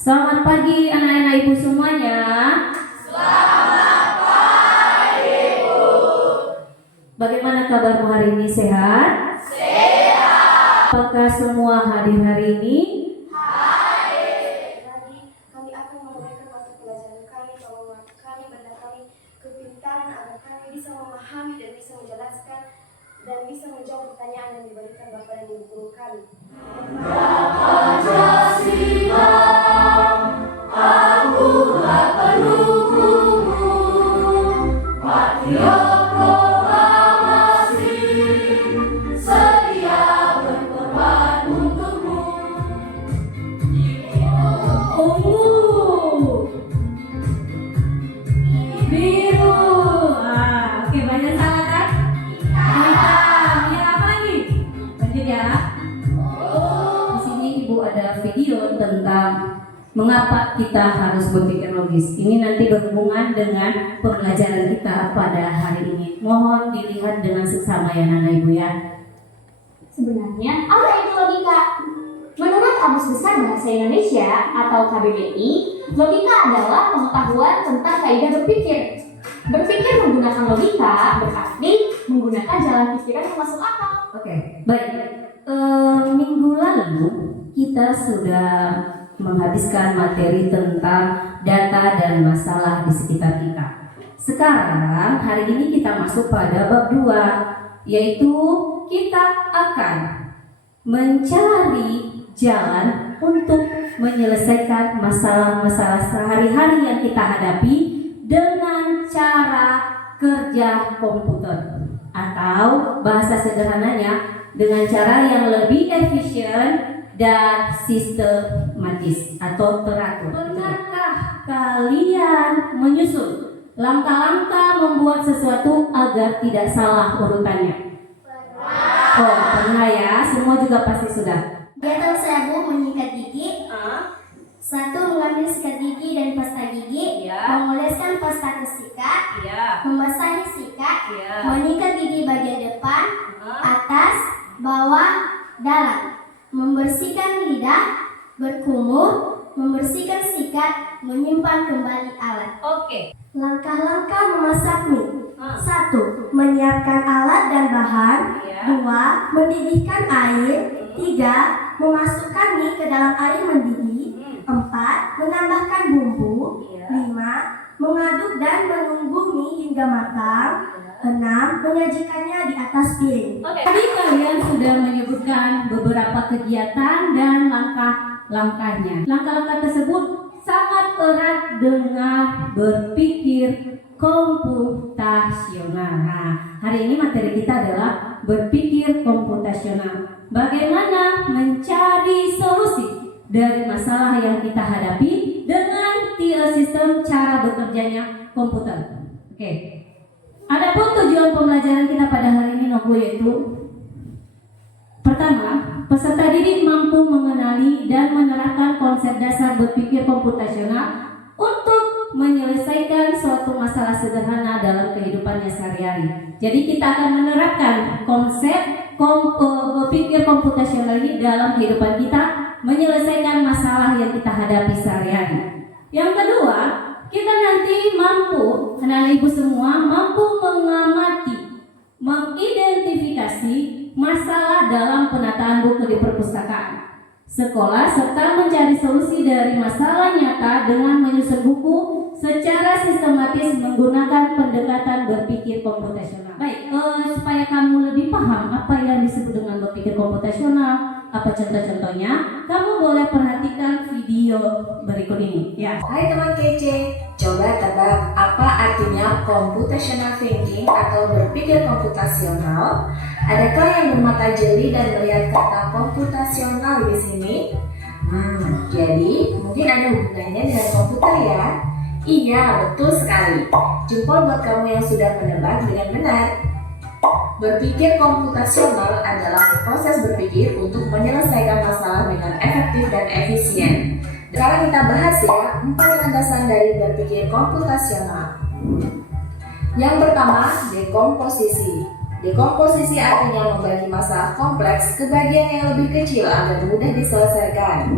Selamat pagi anak-anak ibu semuanya. Selamat pagi, Bu. Bagaimana kabarmu hari ini, sehat? Sehat. Apakah semua hadir hari ini? Hadir. Kami akan memulaikan mata pelajaran kami, bahwa kami benda kami kepintaran agar kami bisa memahami dan bisa menjelaskan dan bisa menjawab pertanyaan yang diberikan Bapak dan Ibu guru kami. Biru. Oke, banyak salah kan? Hitam. Ya, apa lagi? Lanjut ya. Di sini ibu ada video tentang mengapa kita harus berpikir logis. Ini nanti berhubungan dengan pembelajaran kita pada hari ini. Mohon dilihat dengan seksama ya anak ibu ya. Sebenarnya, apa itu logika? Menurut Kamus Besar Bahasa Indonesia atau KBBI, logika adalah pengetahuan tentang kaidah berpikir. Berpikir menggunakan logika berarti menggunakan jalan pikiran yang masuk akal. Oke, baik. Minggu lalu kita sudah menghabiskan materi tentang data dan masalah di sekitar kita. Sekarang, hari ini kita masuk pada bab 2, yaitu kita akan mencari jalan untuk menyelesaikan masalah-masalah sehari-hari yang kita hadapi dengan cara kerja komputer, atau bahasa sederhananya dengan cara yang lebih efisien dan sistematis atau teratur. Pernahkah kalian menyusun langkah-langkah membuat sesuatu agar tidak salah urutannya? Oh, pernah ya, semua juga pasti sudah. Kegiatan saya menyikat gigi. Satu, mengambil sikat gigi dan pasta gigi. Mengoleskan pasta ke sikat. Membasahi sikat. Menyikat gigi bagian depan, atas, bawah, dalam. Membersihkan lidah, berkumur, membersihkan sikat, menyimpan kembali alat. Oke. Langkah-langkah memasak mie. 1. Menyiapkan alat dan bahan. 2. Mendidihkan air. 3. Memasukkan mie ke dalam air mendidih. 4. Menambahkan bumbu. 5. Mengaduk dan menunggu mie hingga matang. 6. Menyajikannya di atas piring. Tadi kalian sudah menyebutkan beberapa kegiatan dan langkah-langkahnya. Langkah-langkah tersebut sangat erat dengan berpikir komputasional. Nah, hari ini materi kita adalah berpikir komputasional. Bagaimana mencari solusi dari masalah yang kita hadapi dengan sistem cara bekerjanya komputer. Oke. Adapun tujuan pembelajaran kita pada hari ini yaitu pertama, peserta didik mampu mengenali dan menerapkan konsep dasar berpikir komputasional untuk menyelesaikan suatu masalah sederhana dalam kehidupannya sehari-hari. Jadi kita akan menerapkan konsep berpikir komputasional ini dalam kehidupan kita, menyelesaikan masalah yang kita hadapi sehari-hari. Yang kedua, kita nanti mampu, anak-anak ibu semua, mampu mengamati, mengidentifikasi masalah dalam penataan buku di perpustakaan sekolah, serta mencari solusi dari masalah nyata dengan menyusun buku secara sistematis menggunakan pendekatan berpikir komputasional. Baik, supaya kamu lebih paham apa yang disebut dengan berpikir komputasional, apa contoh-contohnya, kamu boleh perhatikan video berikut ini. Ya. Hai teman kece, coba tebak apa artinya computational thinking atau berpikir komputasional? Adakah yang bermata jeli dan melihat kata komputasional di sini? Jadi mungkin ada hubungannya dengan komputer ya? Iya, betul sekali. Jempol buat kamu yang sudah menebak dengan benar. Berpikir komputasional adalah proses berpikir untuk menyelesaikan masalah dengan efektif dan efisien. Sekarang kita bahas ya 4 landasan dari berpikir komputasional. Yang pertama, dekomposisi. Dekomposisi artinya membagi masalah kompleks ke bagian yang lebih kecil agar mudah diselesaikan.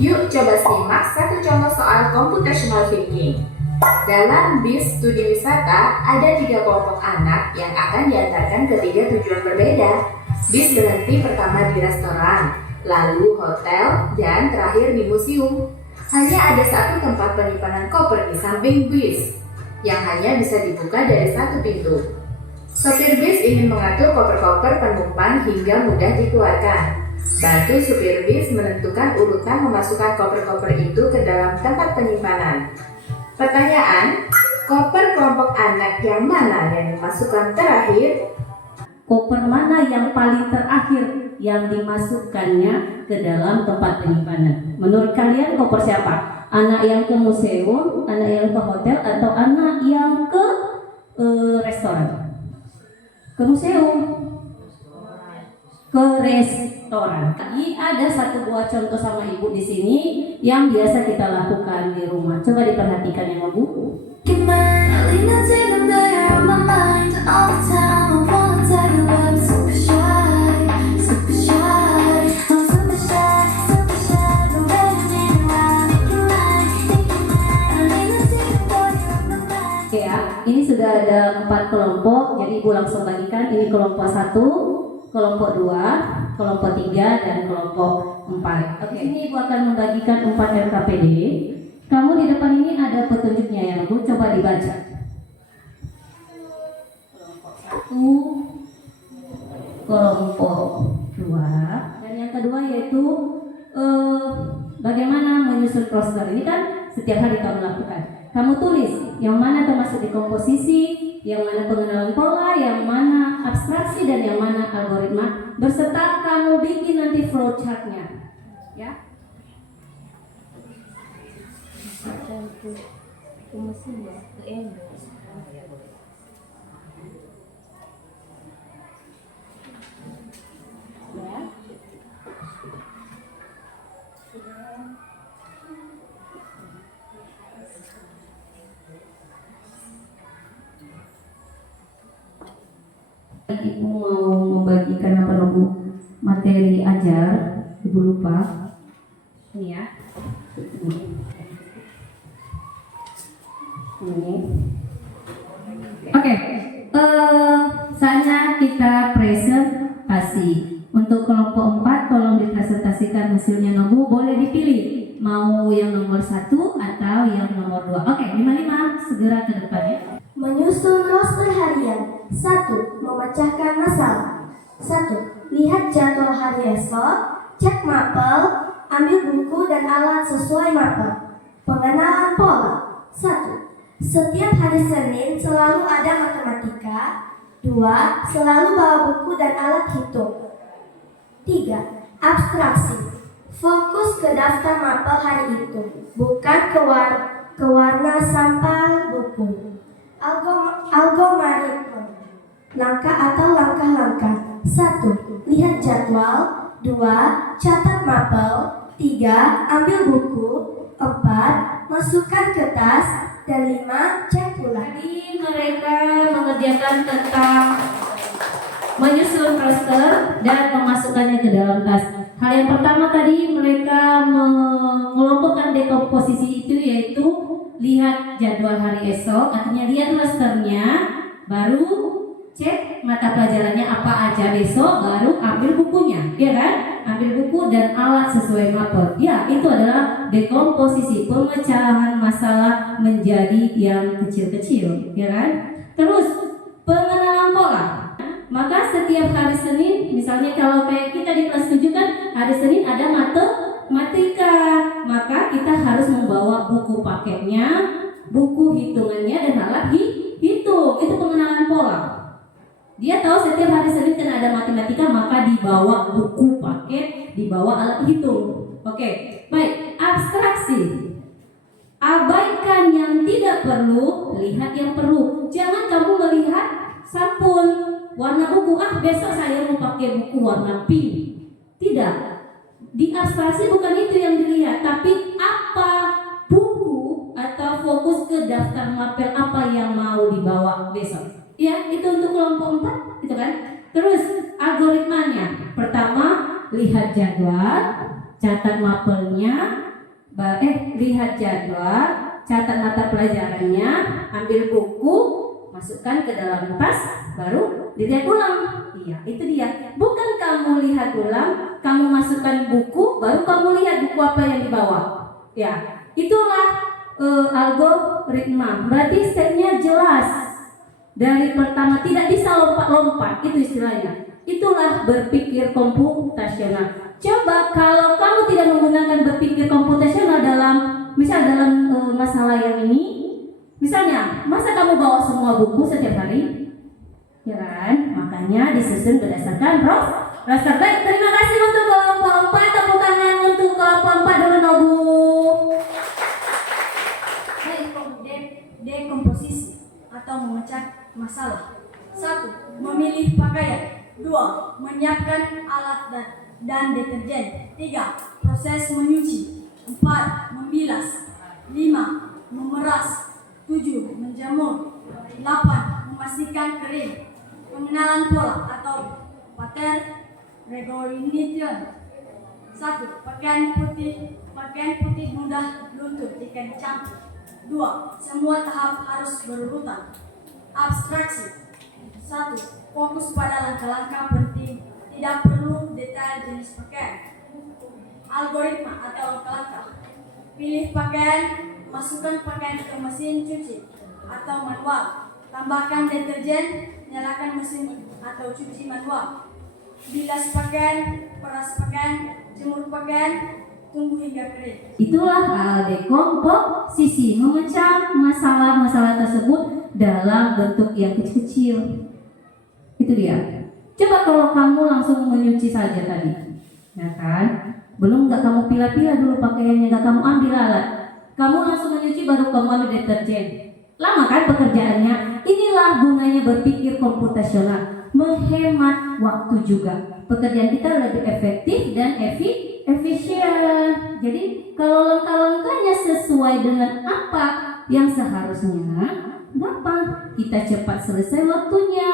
Yuk coba simak satu contoh soal computational thinking. Dalam bis studi wisata, ada 3 kelompok anak yang akan diantarkan ke 3 tujuan berbeda. Bis berhenti pertama di restoran, lalu hotel, dan terakhir di museum. Hanya ada satu tempat penyimpanan koper di samping bis, yang hanya bisa dibuka dari satu pintu. Sopir bis ingin mengatur koper-koper penumpang hingga mudah dikeluarkan. Bantu supir bis menentukan urutan memasukkan koper-koper itu ke dalam tempat penyimpanan. Pertanyaan, koper kelompok anak yang mana yang dimasukkan terakhir? Koper mana yang paling terakhir yang dimasukkannya ke dalam tempat penyimpanan? Menurut kalian koper siapa? Anak yang ke museum, anak yang ke hotel, atau anak yang ke restoran? Ke museum, ke restoran. Jadi ada satu buah contoh sama ibu di sini yang biasa kita lakukan di rumah. Coba diperhatikan ya Bu. Oke ya, ini sudah ada 4 kelompok. Jadi ibu langsung bagikan. Ini kelompok 1, kelompok 2, kelompok 3, dan kelompok 4. Oke, ini ibu akan membagikan 4 LKPD. Kamu di depan ini ada petunjuknya ya Bu, coba dibaca. Kelompok 1, kelompok 2, dan yang kedua yaitu bagaimana menyusun roster. Ini kan setiap hari kamu lakukan. Kamu tulis yang mana termasuk di komposisi, yang mana pengenalan pola, yang mana abstraksi, dan yang mana algoritma, berserta kamu bikin nanti flowchart-nya. Ya. Ibu mau membagikan apa Bu? Materi ajar, Ibu lupa. Ini ya. Ini. Oke. Saatnya kita presentasi. Untuk kelompok 4 tolong dipresentasikan hasilnya Bu. Boleh dipilih mau yang nomor 1 atau yang nomor 2. Oke, 55 segera ke depannya. Menyusun roster harian. 1. Memecahkan masalah. 1. Lihat jadwal hari esok, cek mapel, ambil buku dan alat sesuai mapel. Pengenalan pola. 1. Setiap hari Senin selalu ada matematika. 2. Selalu bawa buku dan alat hitung. 3. Abstraksi. Fokus ke daftar mapel hari itu, bukan ke warna sampal buku. Algoritma. Langkah atau langkah-langkah. 1. Lihat jadwal. 2. Catat mapel. 3. Ambil buku. 4. Masukkan ke tas. Dan 5. Cek ulang. Tadi mereka mengerjakan tentang menyusun roster dan memasukkannya ke dalam tas. Hal yang pertama tadi mereka mengelompokkan dekomposisi itu, yaitu lihat jadwal hari esok, artinya lihat rosternya, baru cek mata pelajarannya apa aja besok, baru ambil bukunya, ya kan? Ambil buku dan alat sesuai mapel. Ya, itu adalah dekomposisi, pemecahan masalah menjadi yang kecil-kecil, ya kan? Terus pengenalan pola. Maka setiap hari Senin, misalnya kalau kayak kita di kelas 7 kan, hari Senin ada matematika, maka kita harus membawa buku paketnya, buku hitungannya, dan alat hitung. Itu pengenalan pola. Dia tahu setiap hari Senin kan ada matematika, maka dibawa buku paket, dibawa alat hitung. Oke, baik. Abstraksi. Abaikan yang tidak perlu, lihat yang perlu. Jangan kamu melihat sampul warna buku, besok saya mau pakai buku warna pink. Tidak. Di abstraksi bukan itu yang dilihat, tapi apa buku atau fokus ke daftar mapel apa yang mau dibawa besok. Ya, itu untuk kelompok 4, gitu kan? Terus algoritmanya. Pertama, lihat jadwal, catat mapelnya. jadwalnya, lihat jadwal, catat mata pelajarannya, ambil buku, masukkan ke dalam tas, baru dilihat ulang. Iya, itu dia. Bukan kamu lihat ulang, kamu masukkan buku, baru kamu lihat buku apa yang dibawa. Ya, itulah algoritma. Berarti stepnya jelas. Dari pertama tidak bisa lompat-lompat, itu istilahnya. Itulah berpikir komputasional. Coba kalau kamu tidak menggunakan berpikir komputasional dalam masalah yang ini, misalnya, masa kamu bawa semua buku setiap hari? Ya kan? Makanya disusun berdasarkan roster. Baik, terima kasih untuk kelompok 4. Tepuk tangan untuk kelompok 4 dulu, Nobu. Dekomposisi atau memecah masalah. 1. Memilih pakaian. 2. Menyiapkan alat dan deterjen. 3. Proses menyuci. 4. Membilas. 5. Memeras. 7. Menjemur. 8. Memastikan kering. Pengenalan pola atau pattern recognition. 1. Pakaian putih mudah luntur jika dicampur. 2. Semua tahap harus berurutan. Abstraksi. 1. Fokus pada langkah-langkah penting, tidak perlu detail jenis pakaian. Algoritma atau langkah-langkah. Pilih pakaian, masukkan pakaian ke mesin cuci atau manual. Tambahkan deterjen, nyalakan mesin atau cuci manual. Bilas pakaian, peras pakaian, jemur pakaian, tunggu hingga kering. Itulah dekomposisi, memecah masalah-masalah tersebut dalam bentuk yang kecil-kecil. Itu dia. Coba kalau kamu langsung menyuci saja tadi, ya kan? Belum nggak kamu pilah-pilah dulu pakaiannya, nggak kamu ambil alat, kamu langsung menyuci baru kamu ambil deterjen. Lama kan pekerjaannya? Inilah gunanya berpikir komputasional, menghemat waktu juga. Pekerjaan kita lebih efektif dan efisien. Jadi kalau langkah-langkahnya sesuai dengan apa yang seharusnya, gampang. Kita cepat selesai waktunya.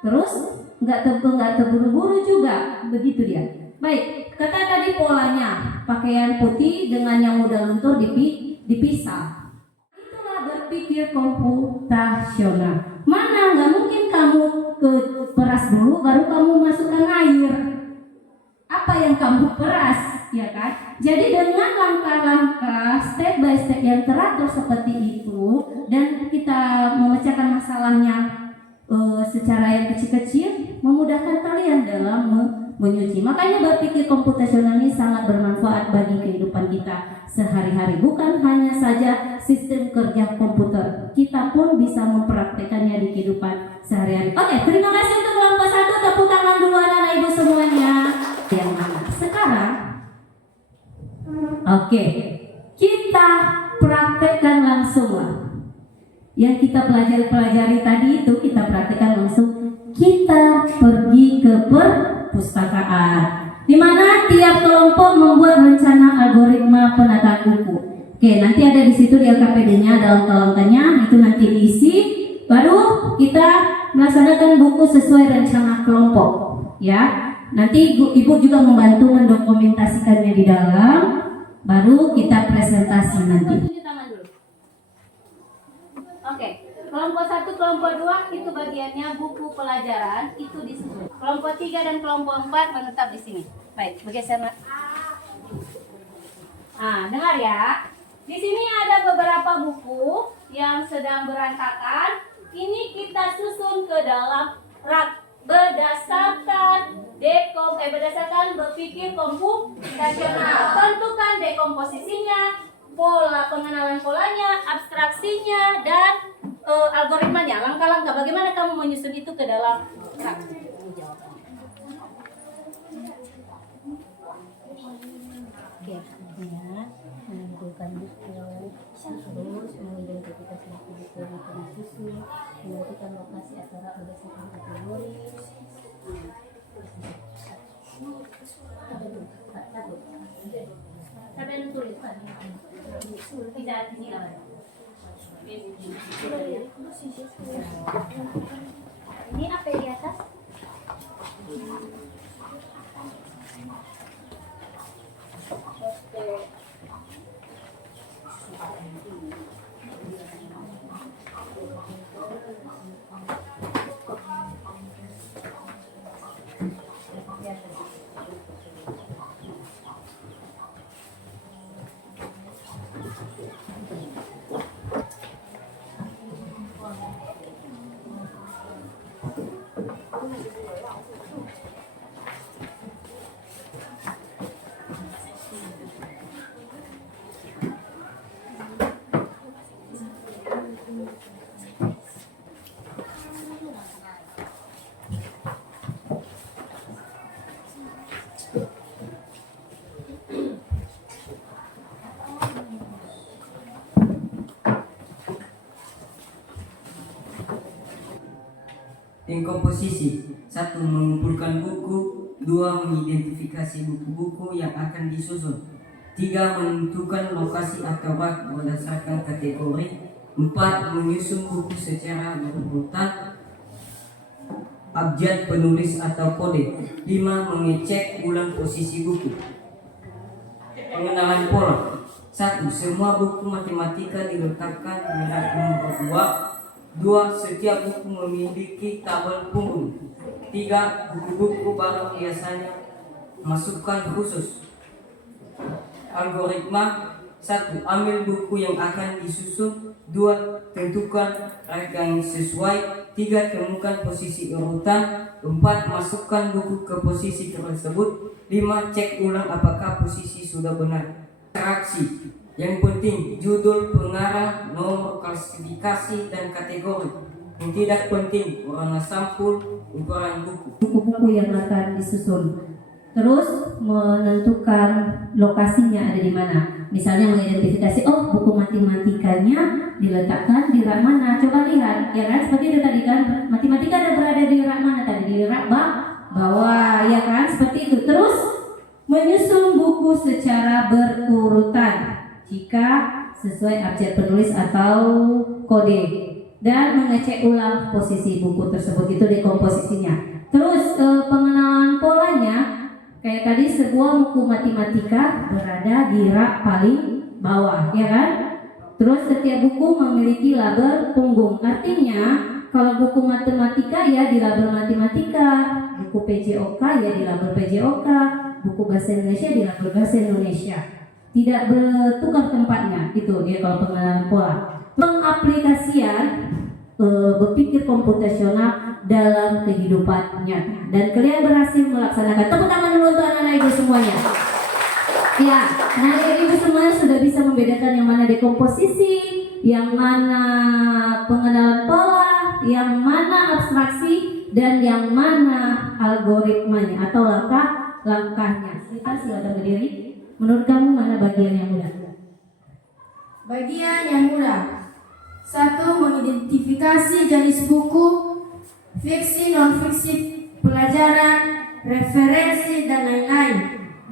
Terus nggak terburu-buru juga. Begitu dia. Baik, kata tadi polanya, pakaian putih dengan yang mudah luntur dipisah. Itulah berpikir komputasional. Mana nggak mungkin kamu ke peras dulu baru kamu masukkan air. Apa yang kamu peras, ya kan? Jadi dengan langkah-langkah step by step yang teratur seperti itu dan kita memecahkan masalahnya secara yang kecil-kecil, memudahkan kalian dalam menyuci. Makanya berpikir komputasional ini sangat bermanfaat bagi kehidupan kita sehari-hari. Bukan hanya saja sistem kerja komputer, kita pun bisa mempraktekannya di kehidupan sehari-hari. Oke, terima kasih untuk kelompok 1. Tepuk tangan dulu anak-anak ibu semuanya. Yang mana? Sekarang, oke, kita praktekkan langsung lah. Yang kita pelajari tadi itu kita praktekkan langsung. Kita pergi ke perpustakaan, di mana tiap kelompok membuat rencana algoritma penataan buku. Oke, nanti ada di situ di LKPD-nya, dalam kolomnya itu nanti diisi. Baru kita melaksanakan buku sesuai rencana kelompok. Ya, nanti ibu juga membantu mendokumentasikannya di dalam. Baru kita presentasi nanti. Oke, kelompok 1, kelompok 2 itu bagiannya buku pelajaran itu disusun. Kelompok 3 dan kelompok 4 menetap di sini. Baik, bergeser. Dengar ya. Di sini ada beberapa buku yang sedang berantakan. Ini kita susun ke dalam rak berdasarkan berpikir komputasional. Tentukan dekomposisinya, pola pengenalan polanya, abstraksinya, dan algoritmanya, langkah-langkah bagaimana kamu menyusun itu ke dalam rak. Oke, ya, menentukan buku, terus mengidentifikasi buku yang pernah susun, menentukan lokasi acara berdasarkan kategori. Sampai tulis tidak di sini lah. Ini apa yang di atas? Tim komposisi 1. Mengumpulkan buku 2. Mengidentifikasi buku-buku yang akan disusun 3. Menentukan lokasi atau rak berdasarkan kategori 4. Menyusun buku secara berurutan abjad penulis atau kode 5. Mengecek ulang posisi buku. Pengenalan pola 1. Semua buku matematika diletakkan di rak nomor 2. Setiap buku memiliki tabel punggung. 3. Buku-buku baru biasanya masukkan khusus. Algoritma 1. Ambil buku yang akan disusun. 2. Tentukan rak yang sesuai. 3. Temukan posisi urutan. 4. Masukkan buku ke posisi tersebut. 5. Cek ulang apakah posisi sudah benar. Interaksi yang penting judul, pengarang, nomor klasifikasi dan kategori. Yang tidak penting warna sampul, ukuran buku-buku yang akan disusun. Terus menentukan lokasinya ada di mana. Misalnya mengidentifikasi, oh buku matematikanya diletakkan di rak mana. Coba lihat, ya kan? Seperti itu tadi kan, matematika ada berada di rak mana tadi? Di rak bawah, ya kan? Seperti itu. Terus menyusun buku secara berurutan jika sesuai abjad penulis atau kode, dan mengecek ulang posisi buku tersebut, itu dekomposisinya. Terus pengenalan polanya kayak tadi, sebuah buku matematika berada di rak paling bawah, ya kan? Terus setiap buku memiliki label punggung, artinya kalau buku matematika ya di label matematika, buku PJOK ya di label PJOK, buku bahasa Indonesia di label bahasa Indonesia. Tidak bertukar tempatnya, itu dia kalau pengenalan pola. Pengaplikasian berpikir komputasional dalam kehidupan nyata, dan kalian berhasil melaksanakan. Tepuk tangan dulu untuk anak-anak ibu semuanya. Ya, anak ibu semuanya sudah bisa membedakan yang mana dekomposisi, yang mana pengenalan pola, yang mana abstraksi, dan yang mana algoritmanya atau langkah-langkahnya. Kita silakan berdiri. Menurut kamu mana bagian yang mudah? Bagian yang mudah. 1. Mengidentifikasi jenis buku, fiksi, non-fiksi, pelajaran, referensi, dan lain-lain.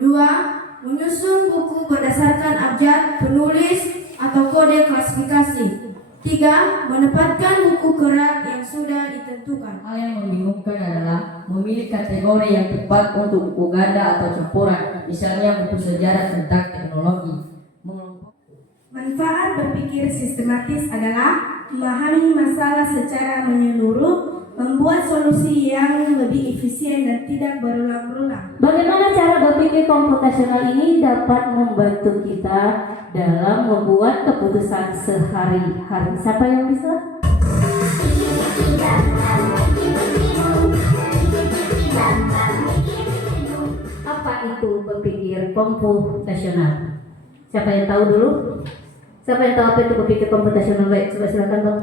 2. Menyusun buku berdasarkan abjad penulis atau kode klasifikasi. 3. Menempatkan buku ke rak yang sudah ditentukan. Hal yang membingungkan adalah memilih kategori yang tepat untuk buku ganda atau campuran, misalnya buku sejarah tentang teknologi. Manfaat berpikir sistematis adalah memahami masalah secara menyeluruh, membuat solusi yang lebih efisien dan tidak berulang-ulang. Bagaimana cara berpikir komputasional ini dapat membantu kita dalam membuat keputusan sehari-hari? Siapa yang bisa? Apa itu berpikir komputasional? Siapa yang tahu dulu? Siapa yang tahu apa itu berpikir komputasional? Baik, coba silakan Bang.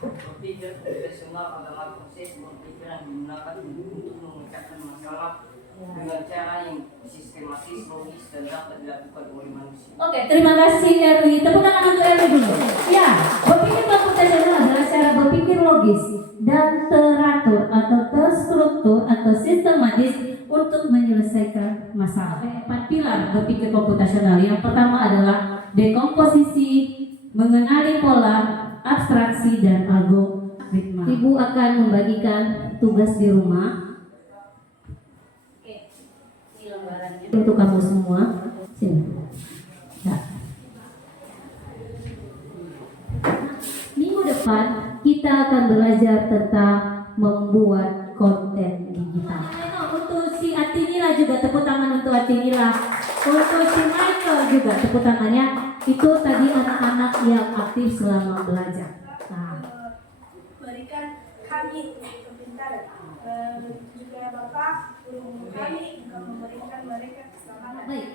Berpikir komputasional adalah proses berpikir yang digunakan untuk memecahkan masalah dengan cara yang sistematis, logis, dan dapat dilakukan oleh manusia. Oke, terima kasih Erwin. Tepuk tangan untuk Erwin dulu. Ya, berpikir komputasional adalah cara berpikir logis dan teratur atau terstruktur atau sistematis untuk menyelesaikan masalah. 4 pilar berpikir komputasional. Yang pertama adalah dekomposisi, mengenali pola, abstraksi, dan algoritma. Ibu akan membagikan tugas di rumah. Oke, ini lembarannya untuk kamu semua. Sini. Nah. Minggu depan kita akan belajar tentang membuat konten digital. Untuk si Atinila juga tepuk tangan untuk Atinila. Untuk si Michael juga tepuk tangannya. Itu tadi anak-anak yang aktif selama belajar. Nah, Berikan kami kepintaran. Juga Bapak, guru kami juga memberikan mereka keselamatan. baik.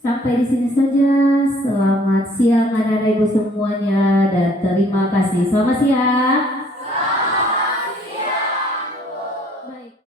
Sampai di sini saja. Selamat siang anak-anak ibu semuanya dan terima kasih. Selamat siang.